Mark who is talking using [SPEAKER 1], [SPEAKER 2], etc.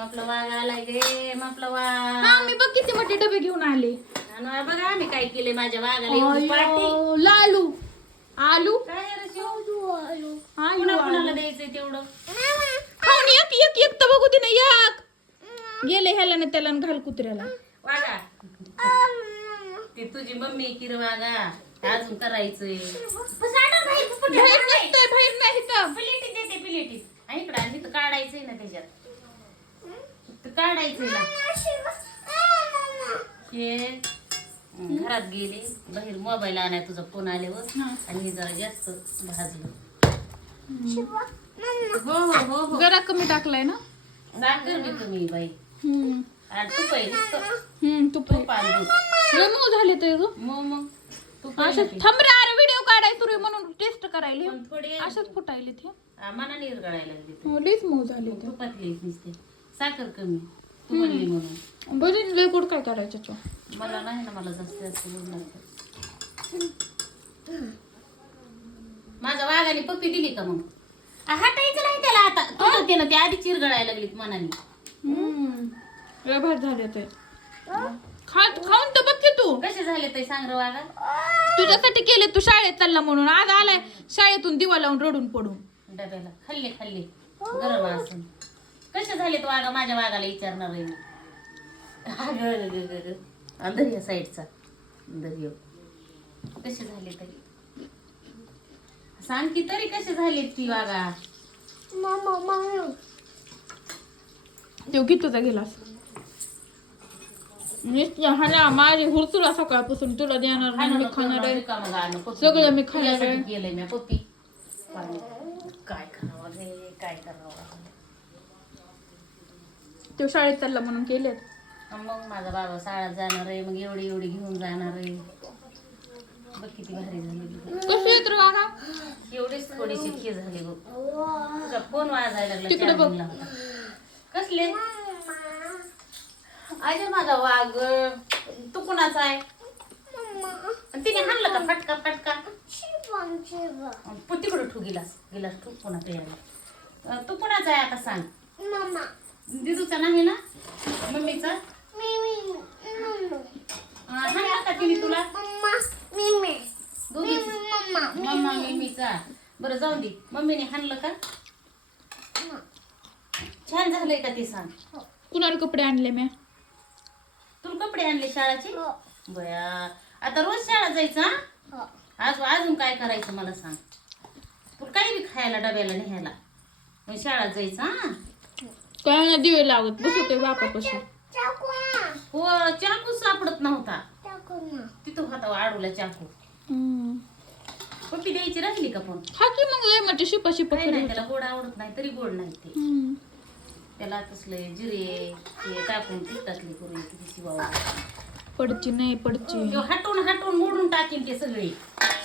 [SPEAKER 1] आपला वाघ आलाय गे आपला वाघ.
[SPEAKER 2] हा मी बघ किती मोठे डबे घेऊन आले.
[SPEAKER 1] आणि बघा आम्ही काय केले माझ्या वाघाला एवढी पार्टी.
[SPEAKER 2] अयो, लालू आलू
[SPEAKER 1] काय रे शिव?
[SPEAKER 2] आलू
[SPEAKER 1] कुणाला द्यायचंय तेवढं?
[SPEAKER 2] खाऊन एक एक एक तर बघू दे ना एक गेले ह्याला ना त्याला न घाल कुत्र्याला.
[SPEAKER 1] वाघा ती तुझी मम्मी किर वाघा अजून करायचंय.
[SPEAKER 2] बाहेर नसतंय, बाहेर नाही इथं.
[SPEAKER 1] प्लेटीत देते प्लेटीत. आणि इकडं आणि इथं काढायचंय ना त्याच्यात. इथं काढायचंय ना. हे घरात गेले बाहेर मोबाईल आणाय तुझा फोन आल्यावर आणि हे जरा जास्त भाजलं. हो हो हो हो.
[SPEAKER 2] जरा कमी टाकलाय ना.
[SPEAKER 1] साखर बी कमी बाई. आणि तूप आहे नुसतं.
[SPEAKER 2] तूप
[SPEAKER 1] तूप आणि दूध.
[SPEAKER 2] मऊ झाले ते ग.
[SPEAKER 1] मग तूप
[SPEAKER 2] असं थांब रे अरे व्हिडिओ काढाय तुरे म्हणून टेस्ट करायले
[SPEAKER 1] पण थोडे
[SPEAKER 2] असंच फुटायले ते.
[SPEAKER 1] मनाने विरघळायला लागली
[SPEAKER 2] हो लईच मऊ झाले ते.
[SPEAKER 1] तुपातली नुसते साखर कमी तू म्हणली म्हणून.
[SPEAKER 2] बरी लय गोड काय करायचं तो.
[SPEAKER 1] मला नाही ना मला जास्त जास्त गोड लागतं. माझ्या वाघाने पप्पी दिली का मग हटायचं नाही त्याला आता. तू म्हणते ना ते आधी चिरगळायला लागलीत मनाने.
[SPEAKER 2] लय भात झाले ते. खाऊन तर बघ की तू
[SPEAKER 1] कसे झाले ते सांग रे वाघा.
[SPEAKER 2] तुझ्यासाठी केले तू शाळेत चालला म्हणून आज आलाय शाळेतून दिवा लावून रडून पडून.
[SPEAKER 1] डब्याला खाल्ले गरम असून कसे झाले तो वाघा माझ्या वाघाला विचारणार आहे मी. दर्या साईडचा दर्या कसे झाले तरी सांग की तरी कसे झाले ती वाघा.
[SPEAKER 2] तो की तुझा गेलास हा माझी हुरचुला सकाळपासून तुला देणार नाही मी खाणार आहे सगळं मी खाणार आहे.
[SPEAKER 1] गेलंय मी पप्पी काय करावं रे काय करावं.
[SPEAKER 2] तो शाळेत चालला म्हणून केले.
[SPEAKER 1] मग माझा बाबा शाळेत जाणार आहे मग एवढी एवढी घेऊन जाणार आहे. बघ किती भारी झाली.
[SPEAKER 2] कशी येत रे बाबा
[SPEAKER 1] एवढीच थोडीशी खी झाली बघ. तुझा फोन वाजायला लागला
[SPEAKER 2] तिकडे बघ.
[SPEAKER 1] charging ला होता. कसले अरे माझा वाघ तू कुणाचा आहे. आणि तिने हाणलं का फटका फटका तिकडं ठू गिलास गिलास ठू पुन्हा प्यायला. तू कुणाचा आहे आता सांग. दिदूचा नाही ना मम्मीचा. हाणला का तिने तुला दोघीच मम्मा मम्मीचा. बरं जाऊन दे मम्मीने हाणलं का छान झालंय का ते सांग.
[SPEAKER 2] कुणाला कपडे आणले मी
[SPEAKER 1] तुला कपडे आणले शाळाचे. बया आता रोज शाळा जायचं हा. अजून काय करायचं मला सांग. तुला काही बी खायला डब्याला न्यायला मग शाळेत जायचं हा.
[SPEAKER 2] काय ना दिवे लावत बसते बापापाशी.
[SPEAKER 1] हो चाकू सापडत नव्हता तिथं होता आडूला चाकू. पप्पी द्यायची राहिली का पण
[SPEAKER 2] हा की मग लय म्हणजे शिपाशी
[SPEAKER 1] नाही
[SPEAKER 2] पकडली.
[SPEAKER 1] त्याला गोड आवडत नाही तरी गोड नाही ते. त्याला तसले जिरे ते टाकून तिखटातली करून किती शिवावं.
[SPEAKER 2] पडची नाही पडची
[SPEAKER 1] हटून हटून मोडून टाकीन ते सगळे.